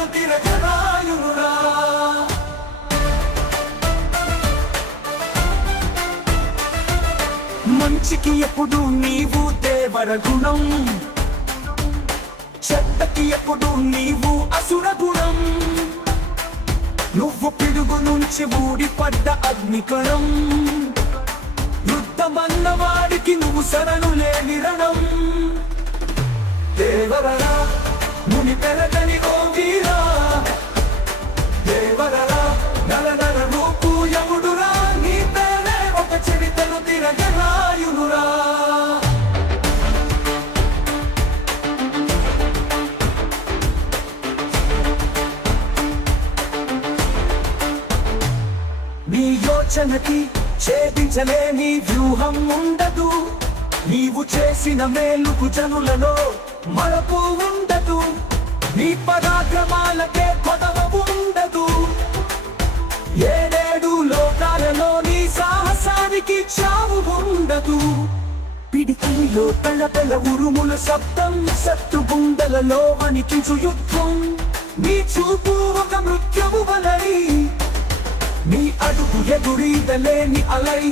చరితను తిరగరాయునురా. మంచికి ఎప్పుడు నీవు దేవర గుణం, చెడ్డకి ఎప్పుడు నీవు అసుర గుణం. నువ్వు పిడుగు నుంచి ఊడిపడ్డ అగ్నికణం, యుద్ధమన్న వాడికి నువ్వు శరణు లేని రణం. దేవరరా ముని పెరగని ఓ వీరా, దేవరరా నర నర రూపు యముడురా. నీ పేరే ఒక చరితను తిరగరాయునురా. నీ యోచనకి ఛేదించలేని వ్యూహం ఉండదు, నీవు చేసిన మేలుకు జనులలో మరపు ఉండదు. నీ పరాక్రమాలకే కొదవ ఉండదు, ఏడేడు లోకాలలో నీ సాహసానికి చావు ఉండదు. పిడికిలో తళతళ ఉరుముల శబ్దం, శత్రు గుండెలలో వణికించు యుద్ధం. నీ చూపు ఒక మృత్యువు వలై, నీ అడుగు ఎదురీదలేని అలై,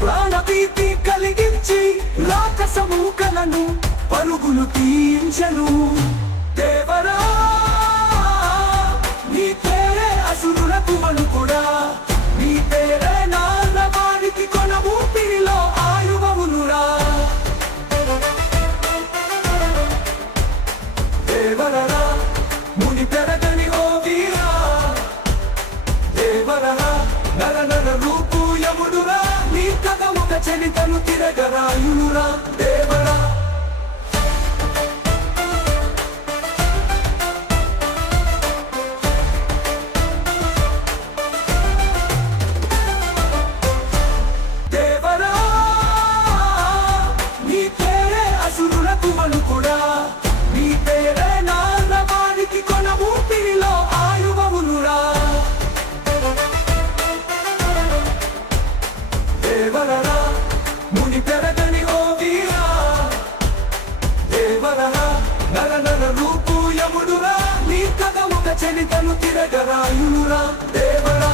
ప్రాణభీతి కలిగించి రాక్షసమూకలను పరుగులు తీయించను. దేవరా నీ పేరే అసురులకు వణుకుడా, నీ పేరే నాన్నవానికి కొన ఊపిరిలో ఆయువమునురా. దేవరరా ముని పెరగని ఓ వీరా, దేవరరా నర నర రూపు యముడురా. నీ కథ ఒక చరితను తిరగరాయునురా. దేవరా దేవరా నీ పేరే అసురులకు వణుకుడా, నీ పేరే నాన్నవానికి కొన ఊపిరిలో ఆయువమునురా. దేవరరా ముని పెరగని ఓ వీరా, దేవరరా నర నర రూపు యముడురా. నీ కథ ఒక చరితను తిరగరాయునురా. దేవరా